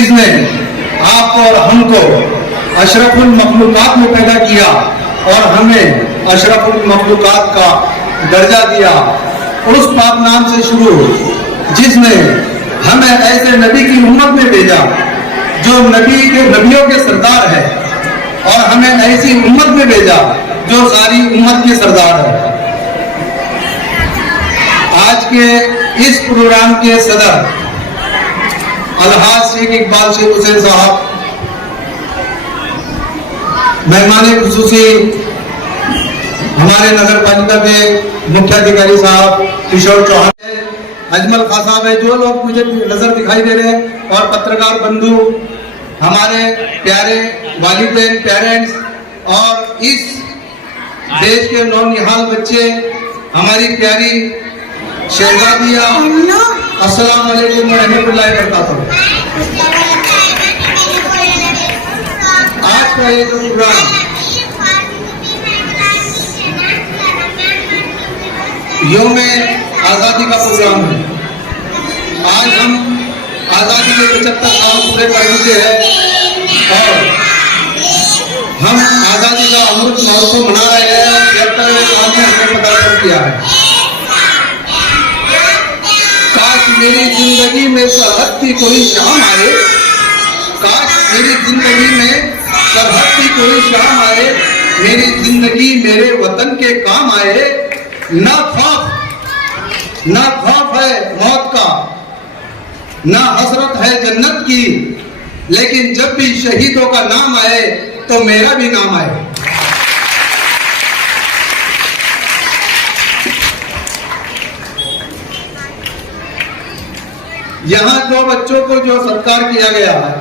जिसने आप और हमको अशरफुल मखलूकात में पैदा किया और हमें अशरफुल मखलूकात का दर्जा दिया, उस पाक नाम से शुरू जिसने हमें ऐसे नबी की उम्मत में भेजा जो नबियों के सरदार है, और हमें ऐसी उम्मत में भेजा जो सारी उम्मत के सरदार है। आज के इस प्रोग्राम के सदर अलहाज शेख इकबाल शेख हुसैन साहब, मेहमान खुसूसी हमारे नगर पालिका के मुख्याधिकारी साहब किशोर चौहान, अजमल खान साहब है, जो लोग मुझे नजर दिखाई दे रहे हैं, और पत्रकार बंधु, हमारे प्यारे वालिदैन, पेरेंट्स, और इस देश के नौनिहाल बच्चे, हमारी प्यारी शहजादिया, अस्सलाम वालेकुम व रहमतुल्लाहि व बरकातहू। आज का ये जो प्रोग्राम यौम आज़ादी का प्रोग्राम है, आज हम आज़ादी के 75 साल पूरे कर चुके हैं और हम आज़ादी का अमृत महोत्सव मना रहे हैं। 73वें साल में हमने पदार्पण किया है। काश मेरी जिंदगी में सरहद की कोई शाम आए, काश मेरी जिंदगी में सरहद की कोई शाम आए, मेरी जिंदगी मेरे वतन के काम आए। ना खौफ है मौत का, ना हसरत है जन्नत की, लेकिन जब भी शहीदों का नाम आए तो मेरा भी नाम आए। यहां दो बच्चों को जो सत्कार किया गया है,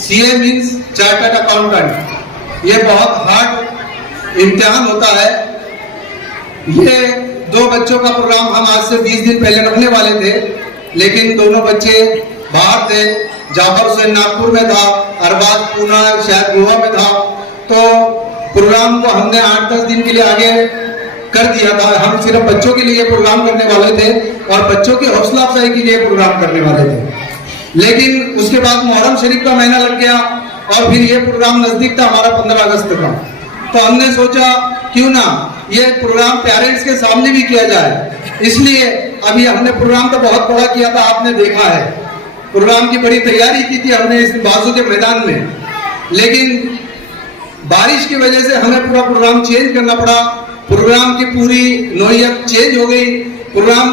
सीए मीन्स चार्टर्ड अकाउंटेंट, ये बहुत हार्ड इम्तिहान होता है। ये दो बच्चों का प्रोग्राम हम आज से 20 दिन पहले रखने वाले थे, लेकिन दोनों बच्चे बाहर थे। जाफर हुसैन नागपुर में था, अरबाज पूना शायद गोवा में था, तो प्रोग्राम को हमने 8-10 दिन के लिए आगे कर दिया था। हम सिर्फ बच्चों के लिए प्रोग्राम करने वाले थे और बच्चों की हौसला अफजाई के लिए प्रोग्राम करने वाले थे, लेकिन उसके बाद मुहर्रम शरीफ का महीना लग गया और फिर ये प्रोग्राम नजदीक था हमारा 15 अगस्त का, तो हमने सोचा क्यों ना ये प्रोग्राम पेरेंट्स के सामने भी किया जाए। इसलिए अभी हमने प्रोग्राम तो बहुत बड़ा किया था, आपने देखा है, प्रोग्राम की बड़ी तैयारी की थी हमने इस बाजू के मैदान में, लेकिन बारिश की वजह से हमें पूरा प्रोग्राम चेंज करना पड़ा। प्रोग्राम की पूरी नोयत चेंज हो गई, प्रोग्राम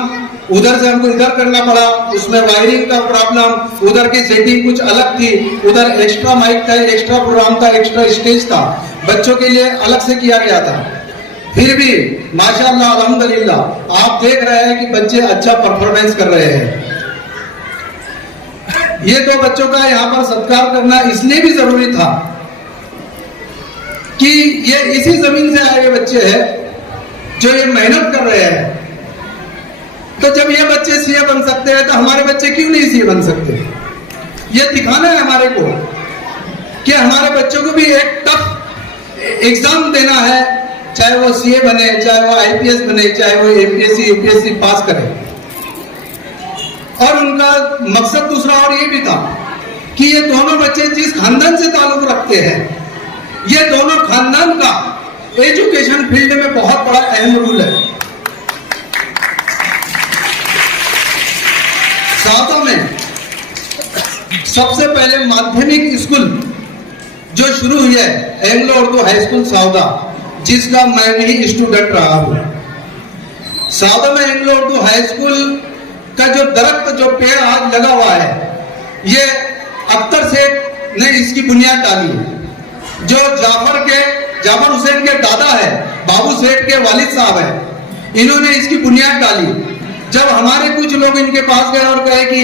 उधर से हमको इधर करना पड़ा, उसमें वायरिंग का प्रॉब्लम, उधर की सेटिंग कुछ अलग थी, उधर एक्स्ट्रा माइक था, एक्स्ट्रा प्रोग्राम था, एक्स्ट्रा स्टेज था, बच्चों के लिए अलग से किया गया था। फिर भी माशाअल्लाह अल्हम्दुलिल्लाह आप देख रहे हैं कि बच्चे अच्छा परफॉर्मेंस कर रहे हैं। ये दो बच्चों का यहाँ पर सत्कार करना इसलिए भी जरूरी था कि ये इसी जमीन से आए हुए बच्चे हैं जो ये मेहनत कर रहे हैं। तो जब ये बच्चे सीए बन सकते हैं तो हमारे बच्चे क्यों नहीं सीए बन सकते? ये दिखाना है हमारे को कि हमारे बच्चों को भी एक टफ एग्जाम देना है, चाहे वो सीए बने, चाहे वो आईपीएस बने, चाहे वो एपीएससी यूपीएससी पास करे। और उनका मकसद दूसरा और ये भी था कि ये दोनों बच्चे जिस खानदान से ताल्लुक रखते हैं, ये दोनों खानदान का एजुकेशन फील्ड में बहुत बड़ा अहम रोल है। सातों में सबसे पहले माध्यमिक स्कूल जो शुरू हुई है एंग्लो उर्दू हाई स्कूल साउदा, जिसका मैं भी स्टूडेंट रहा हूं। साउदा में एंग्लो उर्दू हाई स्कूल का जो दरख्त, जो पेड़ आज लगा हुआ है, ये अख्तर सेठ ने इसकी बुनियाद डाली। जो जाफर हुसैन के दादा है, बाबू सेठ के वालिद साहब है, इन्होंने इसकी बुनियाद डाली। जब हमारे कुछ लोग इनके पास गए और कहे कि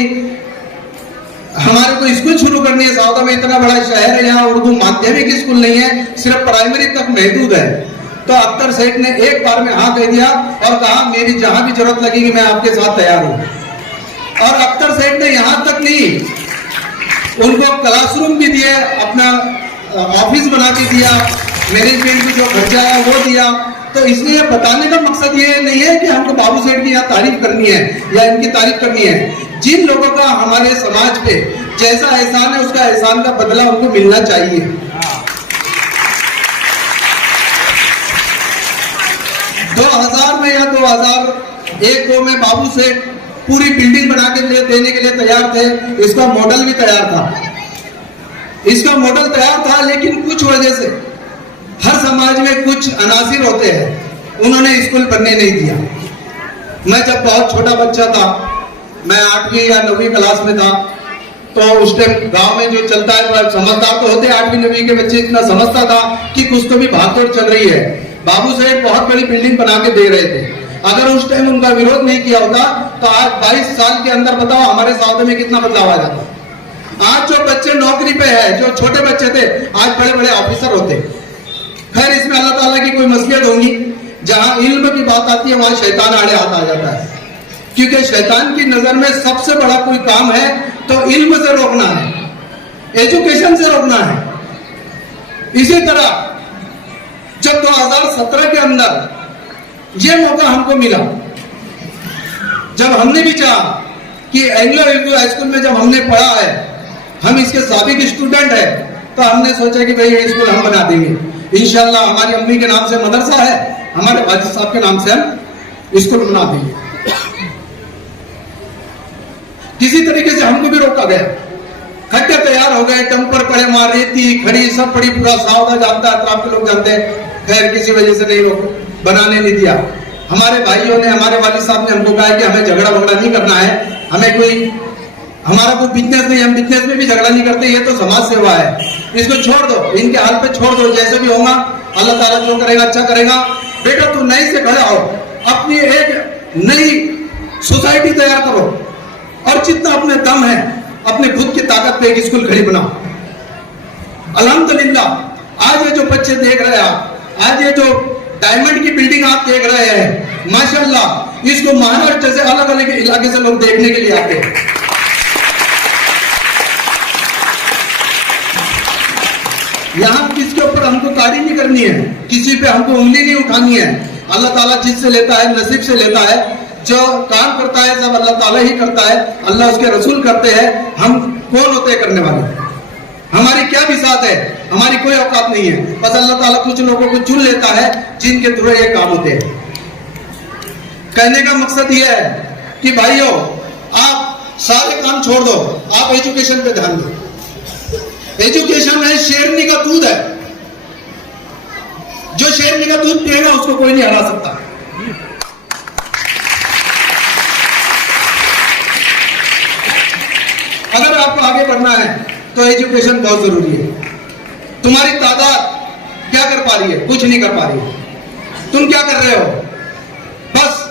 हमारे को स्कूल शुरू करनी है, साउदा में इतना बड़ा शहर है, यहाँ उर्दू माध्यमिक स्कूल नहीं है, सिर्फ प्राइमरी तक महदूद है, तो अख्तर सेठ ने एक बार में हाँ कह दिया और कहा मेरी जहां भी जरूरत लगेगी मैं आपके साथ तैयार हूं। और अख्तर सेठ ने यहां तक नहीं, उनको क्लासरूम भी दिया, अपना ऑफिस बना के दिया, मैनेजमेंट को जो खर्चा है वो दिया, तो इसलिए बताने का मकसद ये नहीं है कि हमको बाबू सेठ की यहाँ तारीफ करनी है या इनकी तारीफ करनी है। जिन लोगों का हमारे समाज पे जैसा एहसान है उसका एहसान का बदला उनको मिलना चाहिए। 2000 में या 2001-2 में बाबू सेठ पूरी बिल्डिंग बना के देने के लिए तैयार थे। इसका मॉडल भी तैयार था, इसका मॉडल तैयार था, लेकिन कुछ वजह से हर समाज में कुछ अनासिर होते हैं, उन्होंने स्कूल बनने नहीं दिया। मैं जब बहुत छोटा बच्चा था, मैं 8वीं या 9वीं क्लास में था, तो उस टाइम गांव में जो चलता है, समझदार तो होते 8वीं 9वीं के बच्चे, इतना समझता था कि कुछ तो भी भागदौड़ चल रही है। बाबू साहेब बहुत बड़ी बिल्डिंग बना के दे रहे थे। अगर उस टाइम उनका विरोध नहीं किया होता तो आज 22 साल के अंदर बताओ हमारे सौदे में कितना बदलाव आ जाता। आज जो बच्चे नौकरी पे है, जो छोटे बच्चे थे, आज बड़े बड़े ऑफिसर होते। खैर, इसमें अल्लाह ताला की कोई मसलियत होंगी। जहां इल्म की बात आती है वहां शैतान आड़े हाथ आ जाता है, क्योंकि शैतान की नजर में सबसे बड़ा कोई काम है तो इल्म से रोकना है, एजुकेशन से रोकना है। इसी तरह जब 2017 के अंदर ये मौका हमको मिला, जब हमने भी चाहा कि एंग्लो इंडियन हाई स्कूल में जब हमने पढ़ा है, हम इसके साबिक स्टूडेंट है, तो हमने सोचा कि भाई ये स्कूल हम बना देंगे इंशाल्लाह। हमारी अम्मी के नाम से मदरसा है, हमारे वाजिद साहब के नाम से हम स्कूल बना देंगे। किसी तरीके से हमको भी रोका गया, खड्डे तैयार हो गए, टंपर पड़े, वहां रेती खड़ी सब पड़ी, पूरा सावधा जानता है, अतराफ के लोग जानते हैं। खैर, किसी वजह से नहीं रोक बनाने नहीं दिया। हमारे भाइयों ने, हमारे वालिद साहब ने हमको कहा कि हमें झगड़ा वगड़ा नहीं करना है, हमें कोई, हमारा कोई बिजनेस नहीं, हम बिजनेस में भी झगड़ा नहीं करते, ये तो समाज सेवा है, इसको छोड़ दो, इनके हाल पे छोड़ दो, जैसे भी होगा अल्लाह ताला जो करेगा अच्छा करेगा। बेटा तू नई से खड़े हो, अपनी एक नई सोसाइटी तैयार करो और जितना अपने दम है अपने खुद की ताकत पे एक स्कूल खड़ी बनाओ। अल्हम्दुलिल्लाह आज ये जो बच्चे देख रहे हैं आप, आज ये जो डायमंड की बिल्डिंग आप देख रहे हैं, माशाल्लाह, इसको महाराष्ट्र से अलग अलग इलाके से लोग देखने के लिए आते हैं। यहाँ किसके ऊपर हमको ताड़ी नहीं करनी है, किसी पे हमको उंगली नहीं उठानी है। अल्लाह ताला जिससे लेता है नसीब से लेता है, जो काम करता है सब अल्लाह ताला ही करता है, अल्लाह उसके रसूल करते हैं। हम कौन होते हैं करने वाले, हमारी क्या बिसात है, हमारी कोई औकात नहीं है। बस अल्लाह ताला कुछ लोगों को चुन लेता है जिनके थ्रू ये काम होते हैं। कहने का मकसद ये है कि भाइयों, आप सारे काम छोड़ दो, आप एजुकेशन पे ध्यान दो। एजुकेशन है शेरनी का दूध है, जो शेरनी का दूध पिएगा उसको कोई नहीं हरा सकता। अगर आपको आगे बढ़ना है तो एजुकेशन बहुत जरूरी है। तुम्हारी तादाद क्या कर पा रही है? कुछ नहीं कर पा रही है। तुम क्या कर रहे हो? बस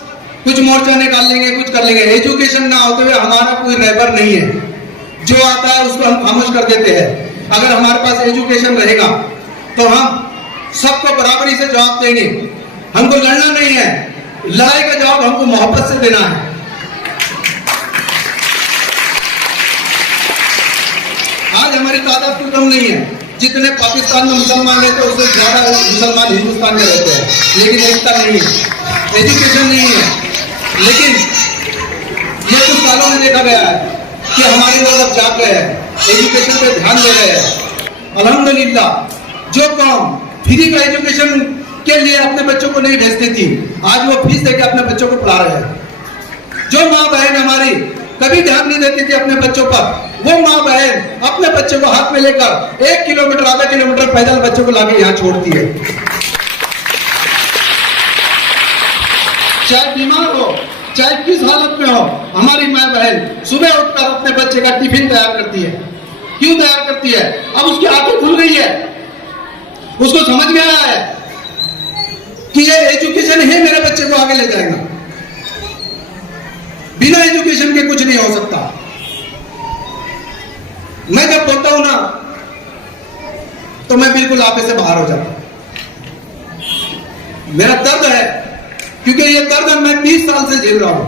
कुछ मोर्चा निकाल लेंगे, कुछ कर लेंगे। एजुकेशन ना होते हुए हमारा कोई रहबर नहीं है, जो आता है उसको हम खामोश कर देते हैं। अगर हमारे पास एजुकेशन रहेगा तो हम सबको बराबरी से जवाब देंगे। हमको लड़ना नहीं है, लड़ाई का जवाब हमको मोहब्बत से देना है। आज हमारी तादाद कोई कम नहीं है, जितने पाकिस्तान में मुसलमान रहते हैं उससे ज्यादा मुसलमान हिंदुस्तान में रहते हैं, लेकिन एकता नहीं है, एजुकेशन नहीं है। लेकिन ये कुछ सालों में देखा गया है कि हमारे लोग अब जाग गए हैं, एजुकेशन पे ध्यान दे रहे हैं। अल्हम्दुलिल्लाह, जो कौम फ्री का एजुकेशन के लिए अपने बच्चों को नहीं भेजती थी, आज वो फीस देकर अपने बच्चों को पढ़ा रहे हैं। जो माँ बहन हमारी कभी ध्यान नहीं देती थी अपने बच्चों पर, वो माँ बहन अपने बच्चे को हाथ में लेकर 1 किलोमीटर आधा किलोमीटर पैदल बच्चों को लाके यहाँ छोड़ती है। चाहे बीमार हो, चाहे किस हालत में हो, हमारी माँ बहन सुबह उठकर अपने बच्चे का टिफिन तैयार करती है। क्यों तैयार करती है? अब उसकी आंखें खुल गई है, उसको समझ में आया है कि ये एजुकेशन ही मेरे बच्चे को आगे ले जाएगा। बिना एजुकेशन के कुछ नहीं हो सकता। मैं जब बोलता हूं ना तो मैं बिल्कुल आपे से बाहर हो जाता हूं। मेरा दर्द है, क्योंकि ये दर्द मैं 30 साल से झेल रहा हूं।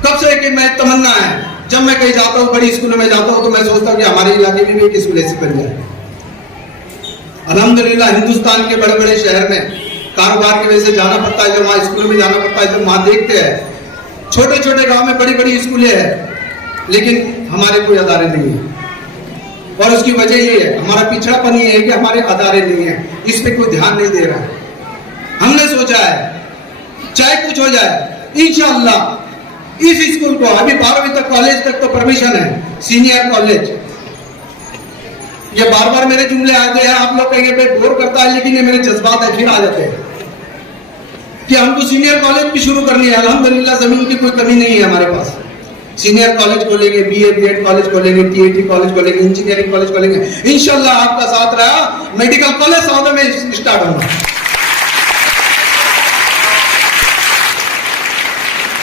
कब से कि मैं तमन्ना है, जब मैं कहीं जाता हूं, बड़ी स्कूल में जाता हूं, तो मैं सोचता हूं कि हमारे इलाके में भी एक स्कूल ऐसी बन जाए। अल्हम्दुलिल्लाह हिंदुस्तान के बड़े बड़े शहर में कारोबार की वजह से जाना पड़ता है, जब वहाँ स्कूल में जाना पड़ता है, जब वहाँ देखते हैं छोटे छोटे गांव में बड़ी बड़ी स्कूलें हैं, लेकिन हमारे कोई अदारे नहीं है। और उसकी वजह ये है, हमारा पिछड़ापन ये है कि हमारे अदारे नहीं है, इस पे कोई ध्यान नहीं दे रहा है। हमने सोचा है चाहे कुछ हो जाए इंशाअल्लाह इस स्कूल को, अभी 12वीं तक कॉलेज तक तो परमिशन है, सीनियर कॉलेज, ये बार बार मेरे जुमले आते हैं, आप लोग कहेंगे भाई बोर करता है, लेकिन ये मेरे जज्बात है, फिर आ जाते हैं कि हमको सीनियर कॉलेज भी शुरू करनी है। अल्हम्दुलिल्लाह जमीन की कोई कमी नहीं है हमारे पास। सीनियर कॉलेज खोलेंगे, बीए बीएड कॉलेज खोलेंगे, टीएटी कॉलेज खोलेंगे, इंजीनियरिंग कॉलेज खोलेंगे, इंशाल्लाह आपका साथ रहा, मेडिकल कॉलेज सौदा में स्टार्ट होगा।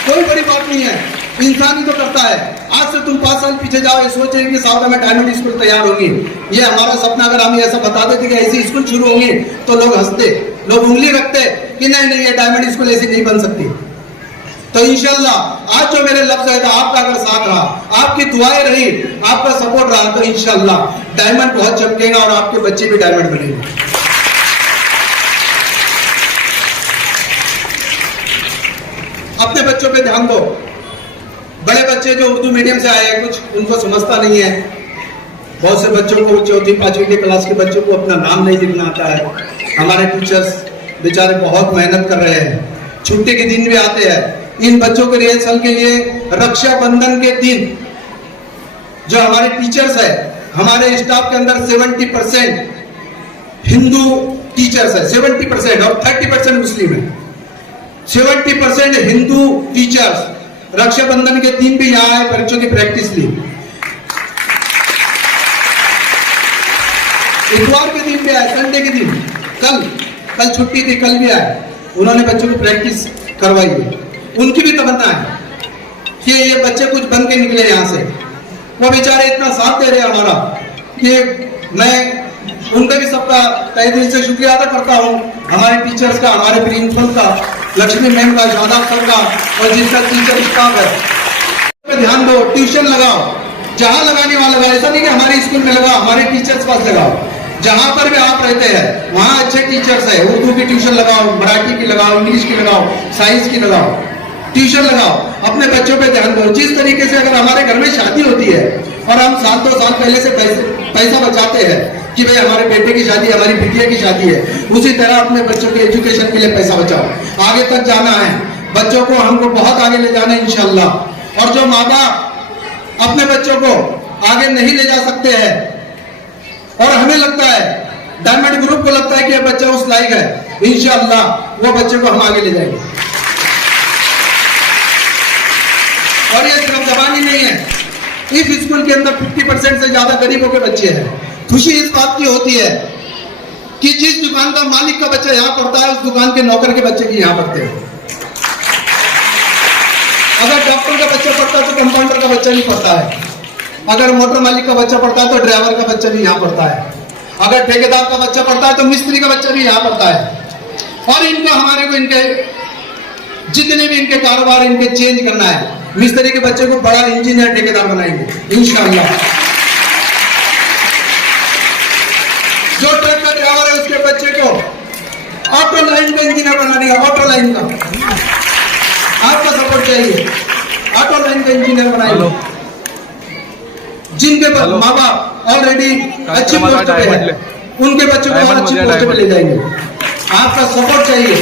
कोई बड़ी बात नहीं है, इंसान ही तो करता है। आज से तुम 5 साल पीछे जाओ, ये सोच रहे कि सौदा में डायमंड स्कूल तैयार होगी, ये हमारा सपना। अगर हम ऐसा बता देते कि ऐसी स्कूल शुरू होंगी तो लोग हंसते, लोग उंगली रखते कि नहीं नहीं ये डायमंड स्कूल ऐसी नहीं बन सकती। तो इंशाल्लाह आज जो मेरे लफ्ज है, आपका अगर साथ रहा, आपकी दुआएं रही, आपका सपोर्ट रहा, तो इंशाल्लाह डायमंड बहुत चमकेगा और आपके बच्चे भी डायमंड बनेंगे। अपने बच्चों पे ध्यान दो। बड़े बच्चे जो उर्दू मीडियम से आए हैं, कुछ उनको समझता नहीं है। बहुत से बच्चों को, 4वीं 5वीं के क्लास के बच्चों को अपना नाम नहीं लिखना आता है। हमारे टीचर्स बेचारे बहुत मेहनत कर रहे हैं, छुट्टी के दिन भी आते हैं। इन बच्चों के रिहर्सल के लिए रक्षाबंधन के दिन जो हमारे टीचर्स है, हमारे स्टाफ के अंदर 70% हिंदू टीचर्स है, 70% और 30% मुस्लिम है। 70% हिंदू टीचर्स रक्षाबंधन के दिन भी यहाँ आए, बच्चों की प्रैक्टिस ली। इतवार के दिन भी आए, संडे के दिन, कल छुट्टी थी, कल भी आए, उन्होंने बच्चों की प्रैक्टिस करवाई। उनकी भी तमन्ना है कि ये बच्चे कुछ बन के निकले यहाँ से। वो बेचारे इतना साथ दे रहे हमारा कि मैं उनका भी सबका तहे दिल से शुक्रिया अदा करता हूँ। हमारे टीचर्स का, हमारे प्रिंसिपल का, लक्ष्मी मैम का, शादाब सर का और जिनका टीचर स्टाफ है। ध्यान दो, ट्यूशन लगाओ, जहाँ लगाने वाला लगाओ। ऐसा नहीं कि हमारे स्कूल में लगाओ, हमारे टीचर्स पास लगाओ। जहां पर भी आप रहते हैं वहां अच्छे टीचर्स है, उर्दू की ट्यूशन लगाओ, मराठी की लगाओ, इंग्लिश की लगाओ, साइंस की लगाओ, ट्यूशन लगाओ। अपने बच्चों पे ध्यान दो। जिस तरीके से अगर हमारे घर में शादी होती है और हम 7-2 साल पहले से पैसा बचाते हैं कि भाई हमारे बेटे की शादी, हमारी बिटिया की शादी है, उसी तरह अपने बच्चों के एजुकेशन के लिए पैसा बचाओ। आगे तक जाना है, बच्चों को हमको बहुत आगे ले जाना है इंशाल्लाह। और जो माँ बाप अपने बच्चों को आगे नहीं ले जा सकते हैं और हमें लगता है, डायमंड ग्रुप को लगता है कि यह बच्चा उस लायक है, इंशाअल्लाह वो बच्चे को हम आगे ले जाएंगे। और ये सिर्फ जबानी नहीं है, इस स्कूल के अंदर 50% से ज्यादा गरीबों के बच्चे हैं। खुशी इस बात की होती है कि जिस दुकान का मालिक का बच्चा यहाँ पढ़ता है, उस दुकान के नौकर के बच्चे भी यहाँ पढ़ते हैं। अगर डॉक्टर का बच्चा पढ़ता है तो कंपाउंडर का बच्चा भी पढ़ता है। अगर मोटर मालिक का बच्चा पढ़ता है तो ड्राइवर का बच्चा भी यहाँ पढ़ता है। अगर ठेकेदार का बच्चा पढ़ता है तो मिस्त्री का बच्चा भी यहाँ पढ़ता है। और इनको, हमारे को, इनके जितने भी इनके कारोबार इनके चेंज करना है। मिस्त्री के बच्चे को बड़ा इंजीनियर ठेकेदार बनाएंगे इंशाअल्लाह। जो ट्रक का ड्राइवर है उसके बच्चे को ऑटो लाइन का इंजीनियर बना देगा। ऑटो लाइन का आपका सपोर्ट चाहिए, ऑटो लाइन का इंजीनियर बनाएंगे। जिनके माँ बाप ऑलरेडी अच्छी पोस्ट पे है, उनके बच्चों को और अच्छी पोस्ट पे ले जाएंगे। आपका सपोर्ट चाहिए।